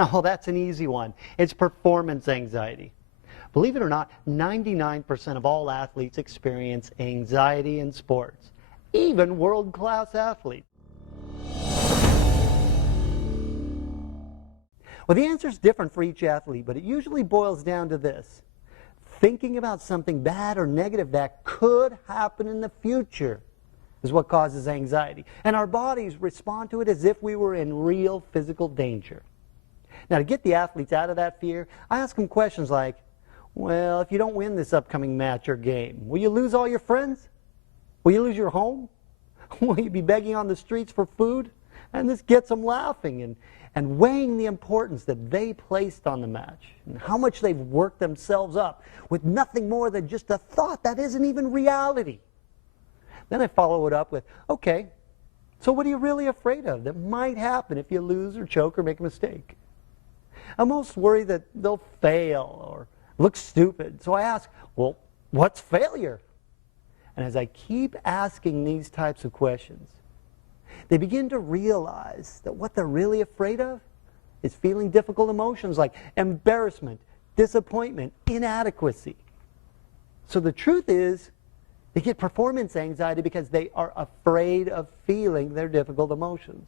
Oh, that's an easy one. It's performance anxiety. Believe it or not, 99% of all athletes experience anxiety in sports, even world-class athletes. Well, the answer is different for each athlete, but it usually boils down to this: thinking about something bad or negative that could happen in the future is what causes anxiety. And our bodies respond to it as if we were in real physical danger. Now, to get the athletes out of that fear, I ask them questions like, well, if you don't win this upcoming match or game, will you lose all your friends? Will you lose your home? Will you be begging on the streets for food? And this gets them laughing and weighing the importance that they placed on the match and how much they've worked themselves up with nothing more than just a thought that isn't even reality. Then I follow it up with, okay, so what are you really afraid of that might happen if you lose or choke or make a mistake? I'm most worried that they'll fail or look stupid. So I ask, well, what's failure? And as I keep asking these types of questions, they begin to realize that what they're really afraid of is feeling difficult emotions like embarrassment, disappointment, inadequacy. So the truth is, they get performance anxiety because they are afraid of feeling their difficult emotions.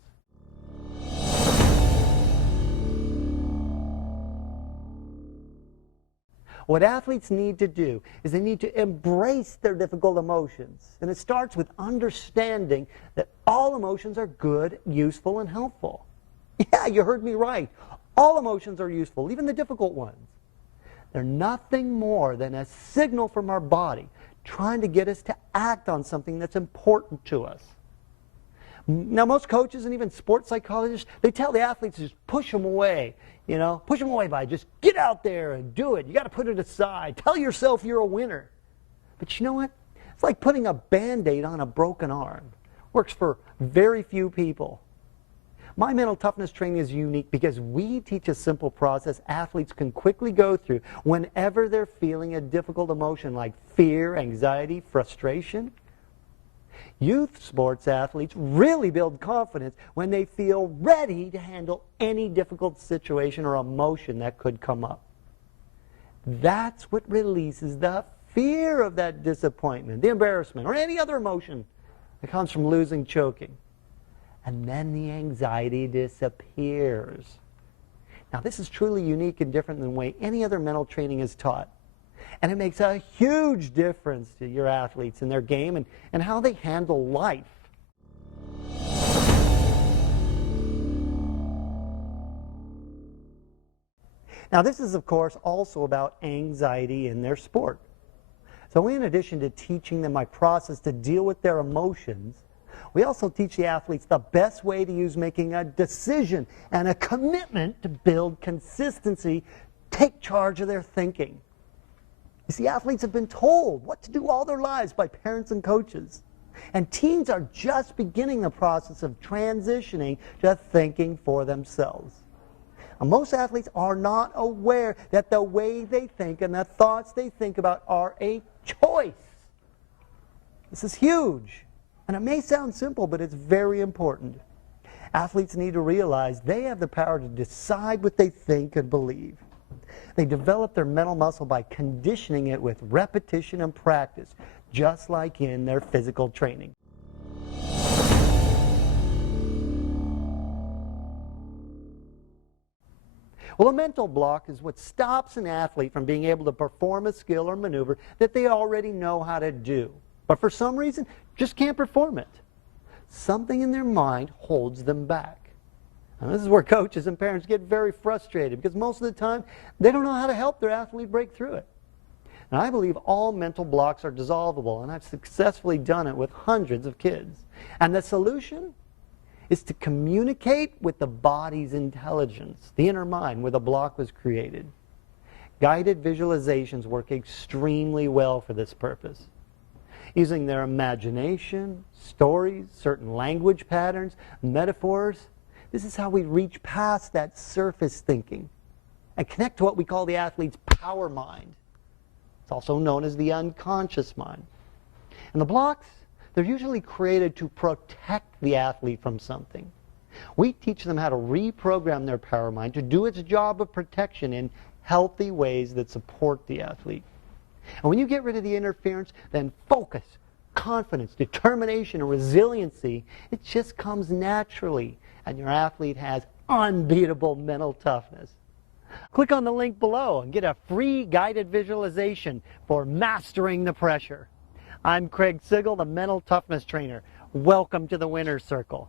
What athletes need to do is they need to embrace their difficult emotions. And it starts with understanding that all emotions are good, useful, and helpful. Yeah, you heard me right. All emotions are useful, even the difficult ones. They're nothing more than a signal from our body trying to get us to act on something that's important to us. Now, most coaches and even sports psychologists, they tell the athletes to just push them away. You know, push them away by just get out there and do it. You got to put it aside. Tell yourself you're a winner. But you know what? It's like putting a Band-Aid on a broken arm. Works for very few people. My mental toughness training is unique because we teach a simple process athletes can quickly go through whenever they're feeling a difficult emotion like fear, anxiety, frustration. Youth sports athletes really build confidence when they feel ready to handle any difficult situation or emotion that could come up. That's what releases the fear of that disappointment, the embarrassment, or any other emotion that comes from losing, choking. And then the anxiety disappears. Now, this is truly unique and different than the way any other mental training is taught. And it makes a huge difference to your athletes in their game and how they handle life. Now, this is, of course, also about anxiety in their sport. So in addition to teaching them my process to deal with their emotions, we also teach the athletes the best way to use making a decision and a commitment to build consistency, take charge of their thinking. You see, athletes have been told what to do all their lives by parents and coaches. And teens are just beginning the process of transitioning to thinking for themselves. And most athletes are not aware that the way they think and the thoughts they think about are a choice. This is huge. And it may sound simple, but it's very important. Athletes need to realize they have the power to decide what they think and believe. They develop their mental muscle by conditioning it with repetition and practice, just like in their physical training. Well, a mental block is what stops an athlete from being able to perform a skill or maneuver that they already know how to do, but for some reason just can't perform it. Something in their mind holds them back. Now, this is where coaches and parents get very frustrated because most of the time they don't know how to help their athlete break through it. And I believe all mental blocks are dissolvable, and I've successfully done it with hundreds of kids. And the solution is to communicate with the body's intelligence, the inner mind where the block was created. Guided visualizations work extremely well for this purpose. Using their imagination, stories, certain language patterns, metaphors, this is how we reach past that surface thinking and connect to what we call the athlete's power mind. It's also known as the unconscious mind. And the blocks, they're usually created to protect the athlete from something. We teach them how to reprogram their power mind to do its job of protection in healthy ways that support the athlete. And when you get rid of the interference, then focus, confidence, determination, and resiliency, it just comes naturally, and your athlete has unbeatable mental toughness. Click on the link below and get a free guided visualization for mastering the pressure. I'm Craig Sigel, the Mental Toughness Trainer. Welcome to the Winner's Circle.